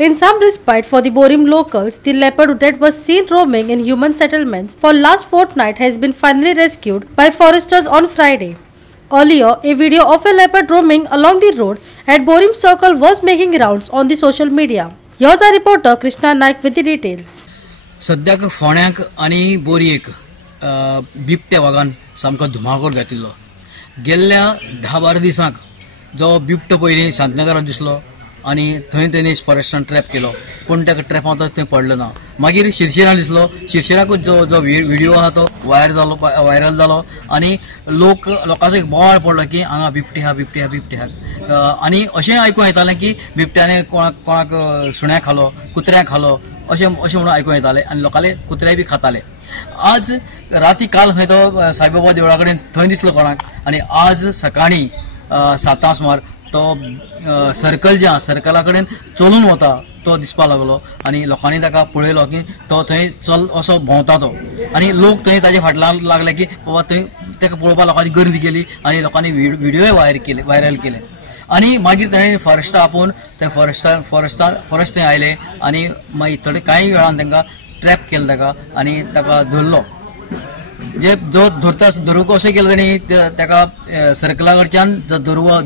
In some respite for the Borim locals, the leopard that was seen roaming in human settlements for last fortnight has been finally rescued by foresters on Friday. Earlier, a video of a leopard roaming along the road at Borim Circle was making rounds on the social media. Here's our reporter Krishna Naik with the details. सद्याक फोण्याक आनी बोरयेक बिबट्या वागान सामको धुमाकूळ घातिल्लो. गेल्ल्या 10-12 दिसांक जो बिबटो पयलीं शांतनगरांत दिसलो आनी थंय तेणी फॉरेस्टान ट्रॅप केलो, पूण ताका ट्रॅपांत थंय पडलो ना. मागीर शिरशिरान दिसलो. शिरशिराकूच जो व्हिडिओ आहा तो व्हायरल जालो आनी लोकांचो एक बोवाळ पडलो की हांगा बिबटी आहा. आनी अशें आयकूं येतालें की बिबट्याने कोणाक सुण्या खालो, कुत्र्याक खालो अशें म्हणून आयकूं येतालें आनी लोकांले कुत्र्याय बी खाताले. आज राती काल खंय तो साईबाबा देवळा कडेन थंय दिसलो कोणाक आनी आज सकाळीं 7 सुमार तो सर्कल जे आहा सर्कला कडेन चलून वता तो दिसपा लागलो आनी लोकांनी ताका पळयलो की तो थंय चल असो भोंवता तो आनी लोक थंय ताजे फाटल्यान लागले की बाबा थंय ताका पळोवपाक लोकांनी गर्दी केली आनी लोकांनी व्हिडिओय व्हायरल केले. आनी मागीर ताणें फॉरेस्टा आपोवन ते फॉरेस्ट थंय आयले आनी मागीर थोडे कांय वेळान तांकां ट्रॅप केलो ताका आनी ताका धरलो. जे जो धरूक अशें केलो ताणी ताका सर्कला कडच्यान जो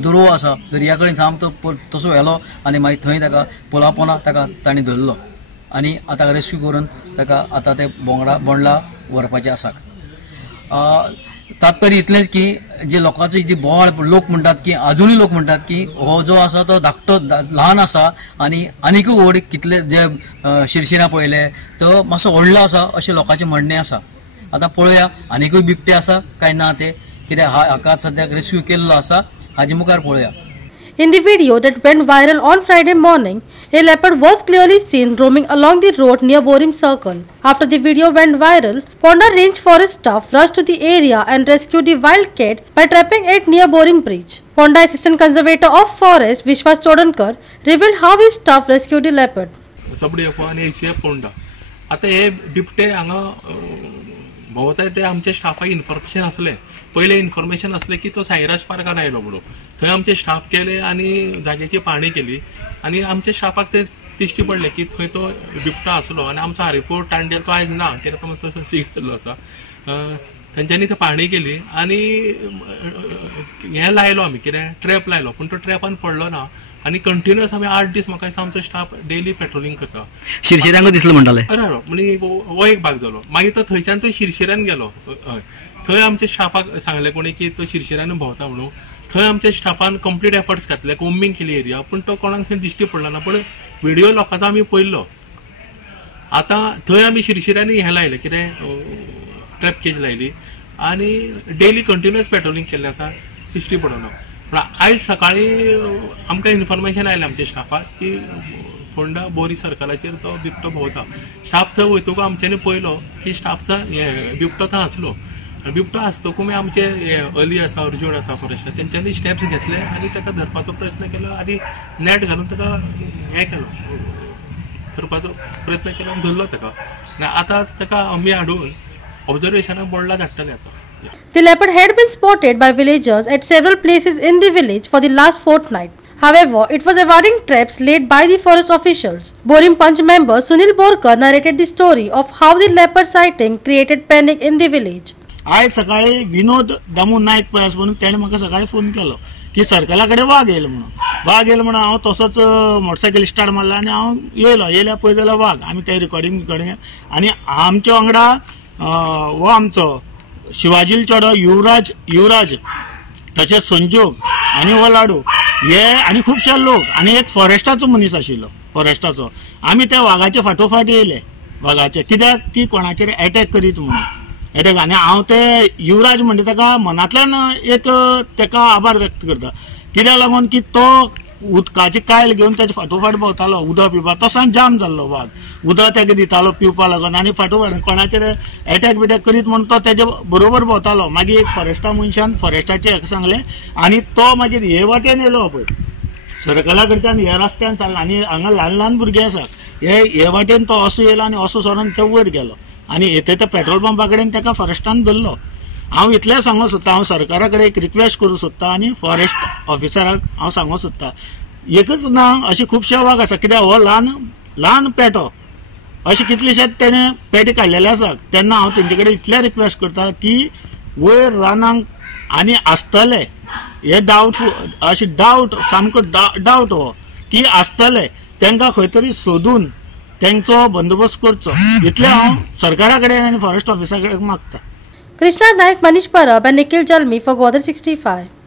दुर्वो आसा दर्या कडेन सामको तसो व्हेलो आनी मागीर थंय ताका पोना ताका ताणी धरलो आनी आतां रेस्क्यू करून ताका आतां ते बोंडला व्हरपाचे आसात. तात्पर्य इतलेंच की जे लोकांचो जी बोवाळ लोक म्हणटात की अजुनूय लोक म्हणटात की हो जो आसा तो धाकटो ल्हान आसा आनी आनीकूय व्हड कितले जे शिरशिरा पळयले तो मातसो व्हडलो आसा अशें लोकांचें म्हणणें आसा. आतां पळोवया आनीकूय बिबटे आसा काय ना ते कित्याक हाका सद्याक रेस्क्यू केल्लो आसा हाजे मुखार पळोवया. In the video that went viral on Friday morning, a leopard was clearly seen roaming along the road near Borim Circle. After the video went viral, Ponda Range Forest staff rushed to the area and rescued the wild cat by trapping it near Borim Bridge. Ponda Assistant Conservator of Forest Vishwas Chodankar revealed how his staff rescued the leopard. SWF आणि ACF पोंडा आता हे बिबटे हांगा भोंवताय ते आमच्या स्टाफाक इन्फॉर्मेशन असले पहिले इन्फॉर्मेशन असले की तो साईराज पार्कान आयलो म्हणून थंय आमचे स्टाफ गेले आणि जागेची पाहणी केली आणि आमच्या स्टाफाक ते दिश्टी पडले की थंय तो बिबटो आसलो आणि आमचो रिपोर्ट तांडेर तो आयज ना कित्याक तो मातसो सीक जाल्लो आसा. तेंच्यांनी ती पाहणी केली आणि हे लायलो आमी कितें ट्रॅप लायलो पूण तो ट्रॅपान पडलो ना आणि कंटिन्युअस आमी 8 दीस म्हाका दिसता आमचो स्टाफ डेली पेट्रोलिंग करता. शिरशिरांक दिसलो म्हणटाले म्हणजे हो एक भाग जालो. मागीर तो थंयच्यान तो शिरशिरान गेलो. थंय आमच्या स्टाफाक सांगले कोणी की तो शिरशिरान भोंवता म्हणून थंय आमच्या स्टाफान कंप्लीट एफर्ट्स घातले कोम्बिंग केली एरिया पूण तो कोणाक थंय दिश्टी पडलो ना. पूण व्हिडिओ लोकांचो आमी पळयल्लो. आतां थंय आमी शिरशिरांनी हें लायलें कितें ट्रॅप केज लायली आनी डेली कंटिन्युअस पेट्रोलिंग केल्लें आसा दिश्टी पडना. पूण आयज सकाळी आमकां इन्फॉर्मेशन आयलें आमच्या स्टाफाक की फोंडा बोरी सर्कलाचेर तो बिबटो भोंवता. स्टाफ थंय वयतकूच आमच्यांनी पळयलो की स्टाफचा बिबटो थंय आसलो. बिबटो आसतकूच आमचे अली आसा अर्जून आसा फॉरेस्ट तेंच्यांनी स्टेप्स घेतले आनी ताका धरपाचो प्रयत्न केलो आनी नेट घालून ताका हें केलो धरपाचो प्रयत्न केलो आनी धरलो ताका. आतां ताका आमी हाडून ऑब्जर्वेशनाक बोंडला धाडटले आतां. The leopard had been spotted by villagers at several places in the village for the last fortnight. However, it was evading traps laid by the forest officials. Borim Punch member Sunil Borkar narrated the story of how the leopard sighting created panic in the village. आज सकाळी विनोद दामू नायक पळस म्हणून ताणें म्हाका सकाळी फोन केलो की सर्कला कडेन वाघ येयलो म्हणून हांव तसोच मोटरसायकल स्टार्ट मारला आनी हांव येयल्या पळय जाल्यार वाघ आमी ते रिकॉर्डिंग आनी आमच्या वांगडा हो आमचो शिवाजी चेडो युवराज तशेंच संजोग आनी हो लाडू हे आनी खुबशे लोक आनी एक फॉरेस्टाचो मनीस आशिल्लो फॉरेस्टाचो. आमी त्या वाघाचे फाटोफाट येयले वाघाचे कित्याक की कोणाचेर एटॅक करीत म्हणून एटॅक. आनी हांव ते युवराज म्हणटा ताका मनांतल्यान एक ताका आभार व्यक्त करता कित्याक लागून की तो उदकाची कायल घेवन ताचे फाटोफाट भोंवतालो उदक पिवपाक. तसो जाम जाल्लो वाघ उदक ताका दितालो पिवपा लागून आनी फाटोफाट कोणाचेर एटॅक बिटॅक करीत म्हणून तो तेजे बरोबर भोंवतालो. मागीर एक फॉरेस्टा मनशान फॉरेस्टाचे हेका सांगलें आनी तो मागीर हे वाटेन येयलो पळय सर्कला कडच्यान हे रस्त्यान चल्ला आनी हांगा ल्हान भुरगे आसात हे वाटेन तो असो येयलो आनी असो सरून तो वयर गेलो आनी येते त्या पेट्रोल पंपा कडेन ताका फॉरेस्टान धरलो. हांव इतलें सांगूंक सोदतां हांव सरकारा कडेन एक रिक्वेस्ट करूंक सोदतां आनी फॉरेस्ट ऑफिसराक हांव सांगूंक सोदतां एकच ना अशी खुबशे वाघ आसा कित्याक हो ल्हान ल्हान पेटो अशे कितलेशेच तेणे पेटे काडलेले आसा तेन्ना हांव तेंचे कडेन इतले रिक्वेस्ट करता की वयर रानांक आनी आसतले हे डावट अशी डावट सामको डावट हो की आसतले तांकां खंय तरी सोदून तेंचो बंदोबस्त करचो इतले हांव सरकारा कडेन आनी फॉरेस्ट ऑफिसा कडेन मागता. Krishna Naik, Manish Parab and Nikhil Jalmi for Godrej 65.